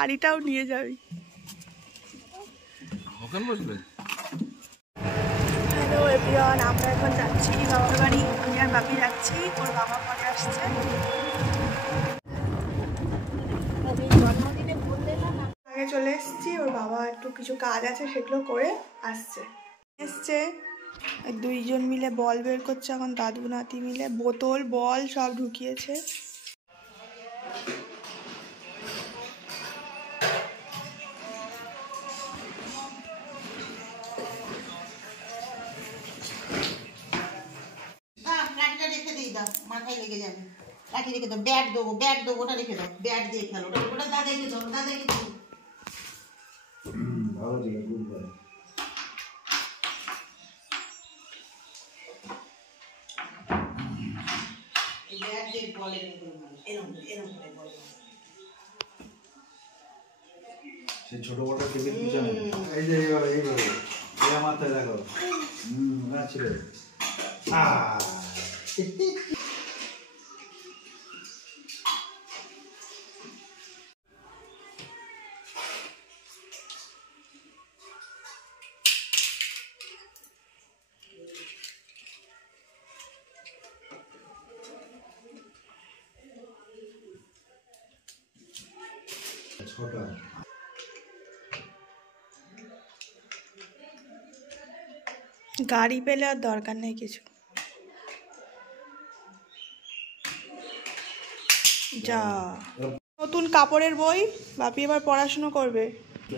গাড়িটাও নিয়ে যাবি। হ্যালো এভরিওয়ান, আমরা এখন যাচ্ছি বাবার বাড়ি। আমি আর বাপি যাচ্ছি, ওর বাবা পরে আসছে। আগে চলে এসেছি, ওর বাবা একটু কিছু কাজ আছে সেগুলো করে এসছে। দুইজন মিলে বল বের করছে এখন, দাদু নাতি মিলে বোতল বল সব ঢুকিয়েছে। মাথায় লেগে যাবে, লাঠি রেখে দাও, ব্যাট দেবো, ওটা রেখে দাও, ব্যাট দিয়ে খেলো, ওটা দাদাকে দাও, দাদাকে দাও। ভালো ঠিক আছে, গুড বয়। এই ব্যাট দিয়ে বল এরকম করে বল। সে ছোট বড় টিভি পিছনে এই যে এইভাবে এই মাথায় দেখো, না ছিল ছোটা। গাড়ি পেলে আর দরকার নেই কিছু। যা নতুন কাপড়ের বই, বাপি এবার পড়াশুনো করবে।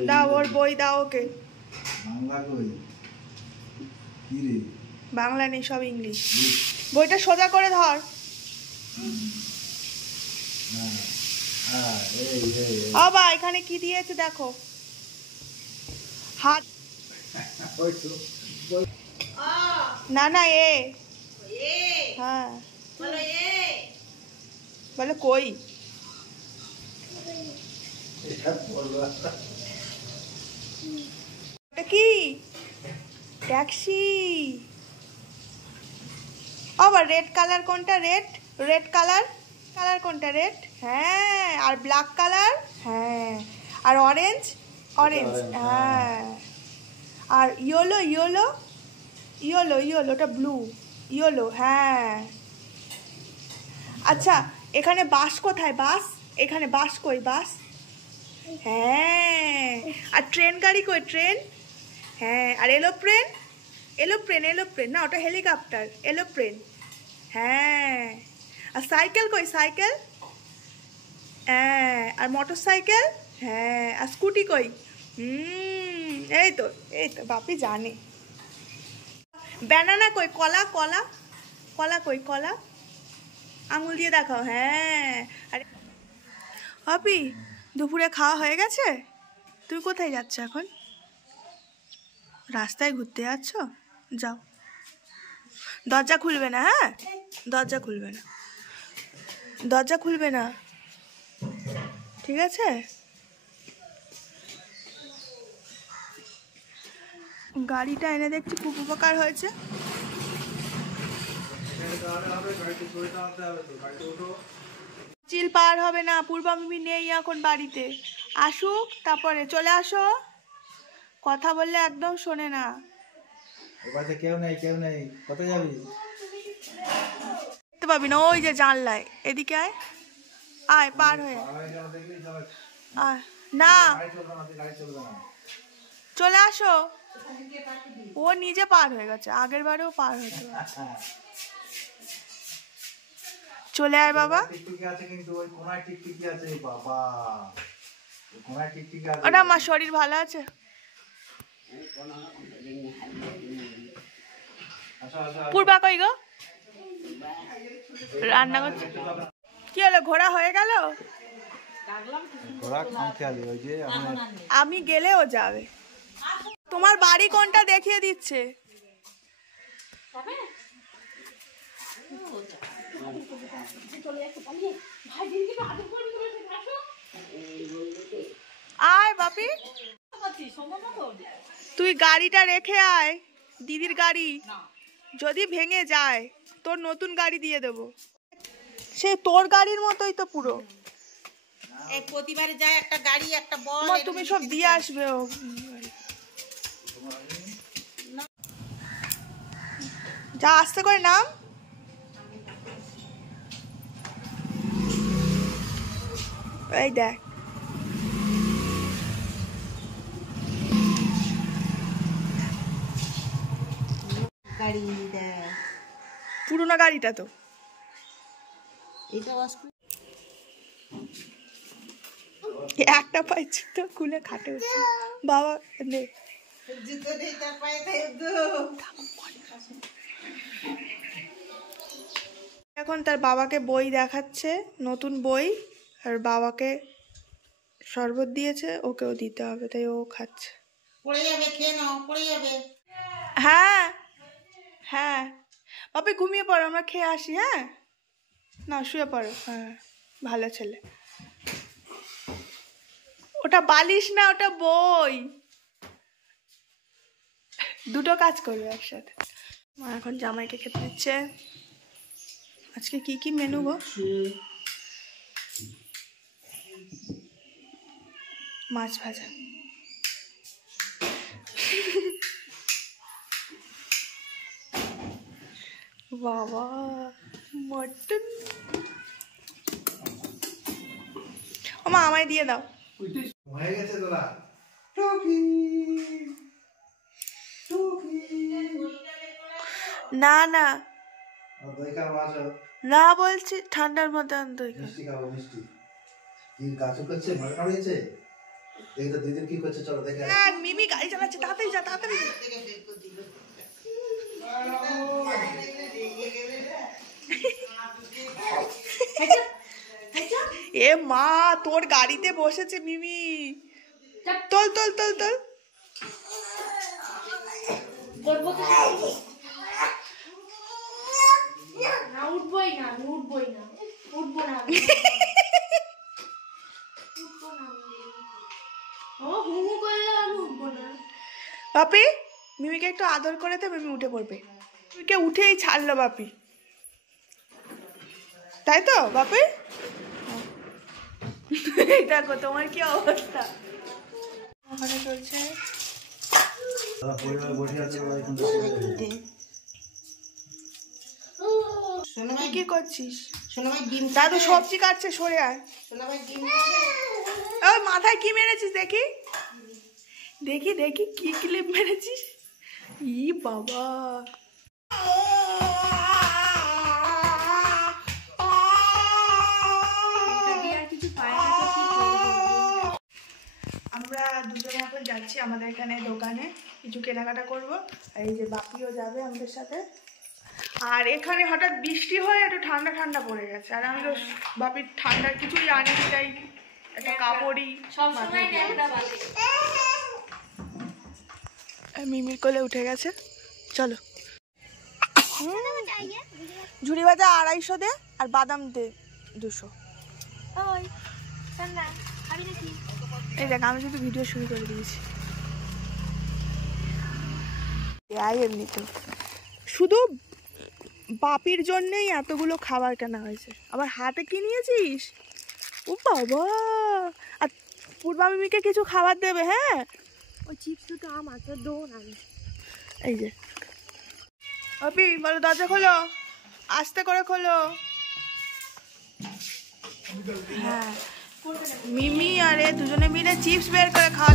দাও ওর বই, দাও ওকে। বাংলা বই কি রে? বাংলা নেই, সব ইংলিশ। বইটা সোজা করে ধর। বাবা এখানে কি দিয়েছে দেখো, হাত। না না এ, হ্যাঁ বলে কই। এটা কি? ট্যাক্সি। আবার রেড কালার কোনটা? রেড কালার কোনটা? রেড, হ্যাঁ। আর ব্ল্যাক কালার, হ্যাঁ। আর অরেঞ্জ, হ্যাঁ। আর ইয়েলো ওটা ব্লু। ইয়েলো, হ্যাঁ। আচ্ছা এখানে বাস কোথায়? বাস এখানে, বাস কই? বাস, হ্যাঁ। আর ট্রেন গাড়ি কই? ট্রেন, হ্যাঁ। আর এলোপ্লেন না ওটা হেলিকপ্টার। এলোপ্লেন, হ্যাঁ। আর সাইকেল কই? সাইকেল, হ্যাঁ। আর মোটর সাইকেল, হ্যাঁ। আর স্কুটি কই? এই তো বাপি জানে। ব্যানানা কই? কলা কই? কলা আঙুল দিয়ে দেখাও, হ্যাঁ। আরে বাপি দুপুরে খাওয়া হয়ে গেছে? তুমি কোথায় যাচ্ছ এখন? রাস্তায় ঘুরতে যাচ্ছ? যাও, দরজা খুলবে না, হ্যাঁ। দরজা খুলবে না, ঠিক আছে? গাড়িটা এনে দেখছি খুব উপকার হয়েছে। চিল পার হবে না, পূর্বামি নেই এখন বাড়িতে। আসুক তারপরে চলে আসো। কথা বললে একদম শোনে না। কেউ নেই, কোথায় যাবি? দেখতে পাবি না, ওই যে জানলায়। এদিকে আয় পার হয়ে আয়। না চলে আসো, ও নিজে পার হয়ে গেছে, আগের বারেও পার হতো। চলে আয় বাবা। ওটা আমার শরীর ভালো আছে। পূর্বা কই গো? রান্না করছে। কি হলো, ঘোড়া হয়ে গেল? আমি গেলেও যাবে। তোমার বাড়ি কোনটা দেখিয়ে দিচ্ছে। আয় বাপি, তুই গাড়িটা রেখে আয়, দিদির গাড়ি যদি ভেঙে যায় তোর নতুন গাড়ি দিয়ে দেবো। সে তোর গাড়ির মতোই তো পুরো। এই প্রতিবারে যায় একটা গাড়ি একটা বল। মা তুমি সব দিয়ে আসবে ও। যা আস্তে করে নাম। এই দেখ গাড়ি দেয় পুরোনো গাড়িটা তো। এটা একটা পায়ে জুতো খুলে খাটে উঠছে বাবা নে। জুতো নেই তার পায়ে এখন তার বাবাকে বই দেখাচ্ছে, নতুন বই, আর বাবাকে শরবত দিয়েছে, ওকেও দিতে হবে, তাই ও খাচ্ছে। পড়ে যাবে, খেয়ে নাও, পড়ে যাবে। হ্যাঁ হ্যাঁ বাপি ঘুমিয়ে পড়ো, আমরা খেয়ে আসি। হ্যাঁ না শুয়ে পড়ো। হ্যাঁ ভালো ছেলে। ওটা বালিশ না, ওটা বই, দুটো কাজ করবে একসাথে। মা এখন জামাইকে খেতে দিচ্ছে। আজকে কি কি মেনু গো? মাছ ভাজা, বাবা মটন। ও মা আমায় দিয়ে দাও। হয়ে গেছে তোলা না না দই খাবো, আসো। না বলছি ঠান্ডার মধ্যে দই খাবো। মিষ্টি খাবো, মিষ্টি। কি গাছু করছে, মাথা কামিয়েছে। দেখি তো দিদির কি করছে, চলো দেখে আসি। মিমি গাড়ি চালাচ্ছে, তাড়াতাড়ি যা, তাড়াতাড়ি যা। এ মা তোর গাড়িতে বসেছে মিমি, তোল তোল তোল তোল। উঠবই না, উঠবই না, উঠবো না, ও হু হু করলে আমি উঠবো না। বাপি মিমিকে একটু আদর করে দে, মিমি উঠে পড়বে। মিমিকে উঠেই ছাড়লো বাপি, তাই তো বাপি? দেখো তোমার কি অবস্থা। ওখানে চলছে। দাদা পরিবার বসে আছে, ওরা এখন তো সোনামাই কি করছিস? সোনামাই ডিম দাদু সবজি কাটছে, সরে আয়। সোনামাই ডিম ওই মাথায় কি মেরেছিস দেখি, দেখি দেখি কি ক্লিপ মেরেছিস। ই বাবা আমরা দুজনে এখন যাচ্ছি আমাদের এখানে দোকানে কিছু কেনাকাটা করব। আর এই যে বাপিও যাবে আমাদের সাথে। আর এখানে হঠাৎ বৃষ্টি হয়ে একটু ঠান্ডা ঠান্ডা পড়ে গেছে, আর আমি তো বাপির ঠান্ডার কিছুই আনিনি, তাই একটা কাপড়ই সবসময় ন্যাকড়া বাঁধে। মিমির কোলে উঠে গেছে। চলো ঝুড়ি ভাজা 250 দে, আর বাদাম দে 200। ওই ঠান্ডা খাবি নাকি? এই দেখ আমি শুধু ভিডিও শুরু করে দিয়েছি। এমনি তো শুধু বাপির জন্যই এতগুলো খাবার কেনা হয়েছে, আবার হাতে কি নিয়েছিস? ও বাবা, আর পূর্বা মিমিকে কিছু খাবার দেবে। হ্যাঁ ওই চিপস দুটো আমার তো দোন আমি। এই যে বাপি বলো দরজা খোলো, আস্তে করে খোলো। হ্যাঁ মিমি আরে দুজনে মিলে চিপস বের করে খাওয়া